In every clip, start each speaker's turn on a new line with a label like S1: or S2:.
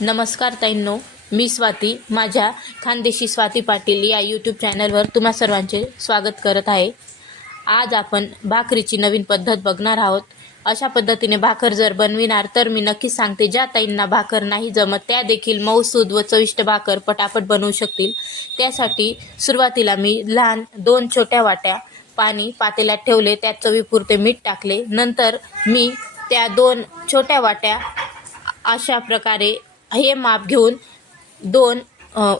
S1: नमस्कार ताईंनो मी स्वाती माझ्या खानदेशी स्वाती पाटील या यूट्यूब चॅनलवर तुम्हा सर्वांचे स्वागत करत आहे. आज आपण भाकरीची नवीन पद्धत बघणार आहोत. अशा पद्धतीने भाकर जर बनविणार तर मी नक्कीच सांगते ज्या ताईंना भाकर नाही जमत त्या देखील मऊसूद व चविष्ट भाकर पटापट बनवू शकतील. त्यासाठी सुरुवातीला मी लहान दोन छोट्या वाट्या पाणी पातेल्यात ठेवले त्यात चवीपुरते मीठ टाकले. नंतर मी त्या दोन छोट्या वाट्या अशा प्रकारे हे माप घेऊन दोन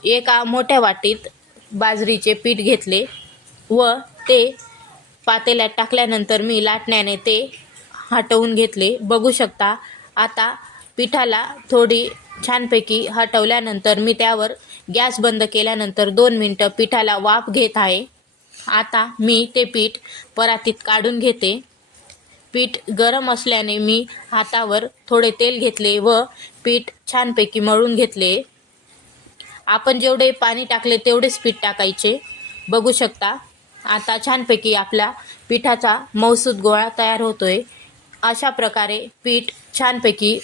S1: एका मोठ्या वाटीत बाजरीचे पीठ घेतले व ते पातेल्यात टाकल्यानंतर मी लाटण्याने ते हटवून घेतले. बघू शकता आता पिठाला थोडी छानपैकी हटवल्यानंतर मी त्यावर गॅस बंद केल्यानंतर दोन मिनटं पिठाला वाफ घेत आहे. आता मी ते पीठ परातीत काढून घेते. पीठ गरम असल्याने मी हातावर थोडे तेल घेतले व पीठ छानपैकी मळून घेतले. आपण जेवढे पाणी टाकले तेवढेच पीठ टाकायचे. बघू शकता आता छानपैकी आपला पिठाचा मौसूद गोळा तयार होतोय. अशा प्रकारे पीठ छानपैकी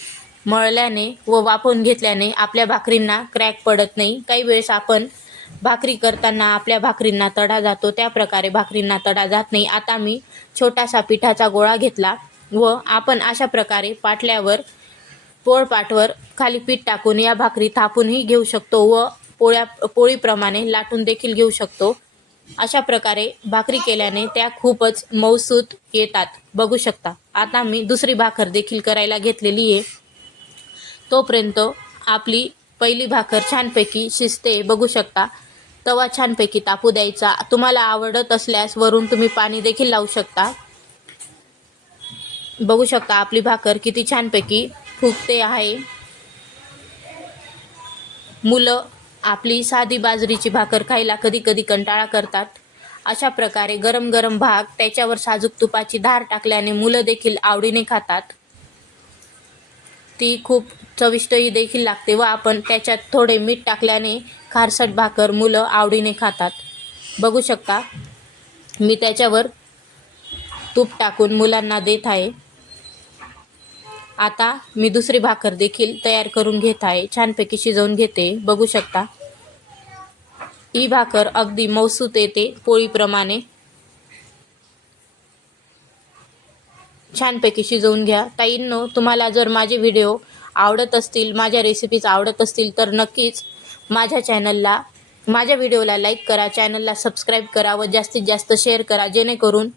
S1: मळल्याने व वाफवून घेतल्याने आपल्या भाकरींना क्रॅक पडत नाही. काही वेळेस आपण भाकरी करताना आपल्या भाकरींना तडा जातो त्या प्रकारे भाकरींना तडा जात नाही. आता मी छोटासा पिठाचा गोळा घेतला व आपण अशा प्रकारे पाटल्यावर पोळपाटवर खाली पीठ टाकून या भाकरी थापूनही घेऊ शकतो व पोळ्या पोळीप्रमाणे लाटून देखील घेऊ शकतो. अशा प्रकारे भाकरी केल्याने त्या खूपच मौसूत येतात. बघू शकता. आता मी दुसरी भाकर देखील करायला घेतलेली आहे. तोपर्यंत आपली पहिली भाकर छानपैकी शिजते. बघू शकता. तवा छानपैकी तापू द्यायचा. तुम्हाला आवडत असल्यास वरून तुम्ही पाणी देखील लावू शकता. बघू शकता आपली भाकर किती छानपैकी फुगते आहे. मुलं आपली साधी बाजरीची भाकर खायला कधी कधी कंटाळा करतात. अशा प्रकारे गरम गरम भाग त्याच्यावर साजूक तुपाची धार टाकल्याने मुलं देखील आवडीने खातात. ती खूप चविष्टही देखील लागते व आपण त्याच्यात थोडे मीठ टाकल्याने खारसट भाकर मुलं आवडीने खातात. बघू शकता मी त्याच्यावर तूप टाकून मुलांना देत आहे. आता मी दुसरी भाकर देखील तयार करून घेत आहे. छानपैकी शिजवून घेते. बघू शकता ही भाकर अगदी मौसूत येते पोळीप्रमाणे. छानपैकी शिजवून घ्या. ताईंनो तुम्हाला जर माझे व्हिडिओ आवडत असतील माझ्या रेसिपीज आवडत असतील तर नक्कीच माझ्या चॅनलला माझ्या व्हिडिओला लाईक करा. चॅनलला सबस्क्राईब करा व जास्तीत जास्त शेअर करा जेणेकरून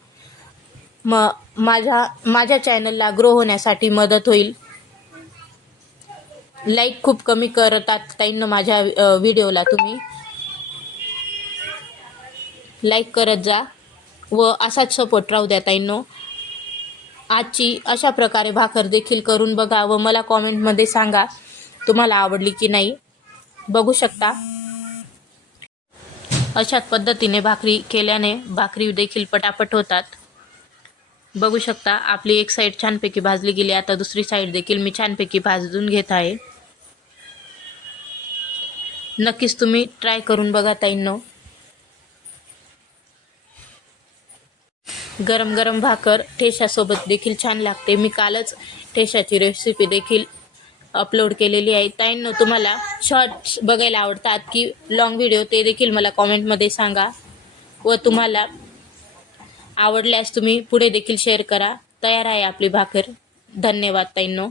S1: म माझ्या माझ्या चॅनलला ग्रो होण्यासाठी मदत होईल. लाईक खूप कमी करतात ताईंनो माझ्या व्हिडिओला तुम्ही. लाईक करत जा व असाच सपोर्ट राहू द्या ताईंनो. आजची अशा प्रकारे भाकर देखील करून बघा व मला कॉमेंटमध्ये सांगा तुम्हाला आवडली की नाही. बघू शकता. अशाच पद्धतीने भाकरी केल्याने भाकरी देखील पटापट होतात. बघू शकता आपली एक साईड छानपैकी भाजली गेली आता दुसरी साईड देखील मी छानपैकी भाजून घेत आहे. नक्कीच तुम्ही ट्राय करून बघा ताईंनो. गरम गरम भाकर ठेशासोबत देखील छान लागते. मी कालच ठेशाची रेसिपी देखील अपलोड केलेली आहे. ताईंनो तुम्हाला शॉर्ट्स बघायला आवडतात की लॉंग व्हिडिओ ते देखील मला कॉमेंटमध्ये सांगा व तुम्हाला आवडल्यास तुम्ही पुढे देखील शेअर करा. तयार आहे आपली भाकर. धन्यवाद ताईंनो.